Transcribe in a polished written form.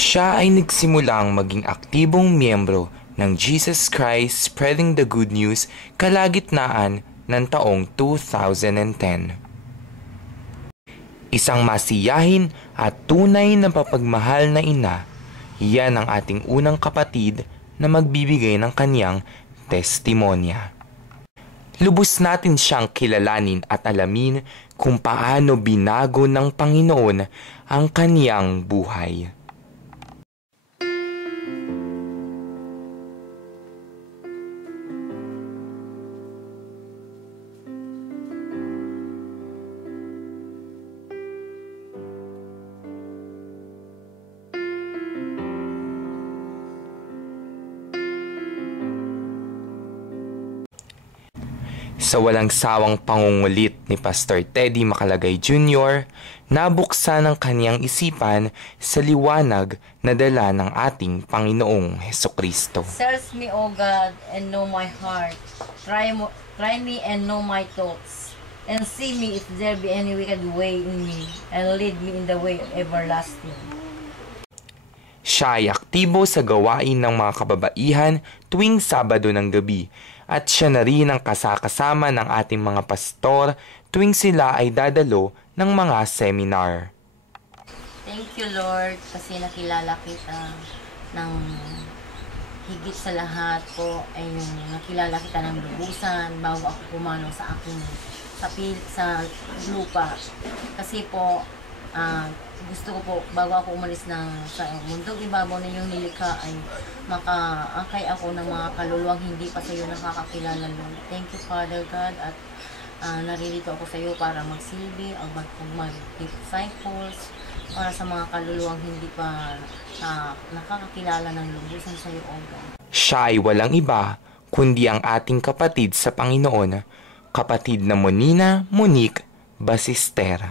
Siya ay nagsimulang maging aktibong miyembro ng Jesus Christ Spreading the Good News kalagitnaan ng taong 2010. Isang masiyahin at tunay na papagmahal na ina, yan ang ating unang kapatid na magbibigay ng kanyang testimonya. Lubos natin siyang kilalanin at alamin kung paano binago ng Panginoon ang kaniyang buhay. Sa walang sawang pangungulit ni Pastor Teddy Macalagay Jr., nabuksan ang kaniyang isipan sa liwanag na dala ng ating Panginoong Hesukristo. Search me, O God, and know my heart. Try me and know my thoughts. And see me if there be any wicked way in me, and lead me in the way of everlasting. Siya ay aktibo sa gawain ng mga kababaihan tuwing Sabado ng gabi at siya na rin ang kasakasama ng ating mga pastor tuwing sila ay dadalo ng mga seminar. Thank you, Lord, kasi nakilala kita ng higit sa lahat po ay nakilala kita ng lubusan bago ako pumanaw sa aking sa lupa. Kasi po, gusto ko po, bago ako umalis sa mundong ibabaw na iyong nilikha ay makaakay ako ng mga kaluluwang hindi pa sa iyo nakakakilala, Lord. Thank you, Father God, at naririto ako sa iyo para magsilbi o mag-disciples para sa mga kaluluwang hindi pa nakakakilala ng lubusan sa iyo, O God. Siya ay walang iba kundi ang ating kapatid sa Panginoon, kapatid na Monina Monique Basister.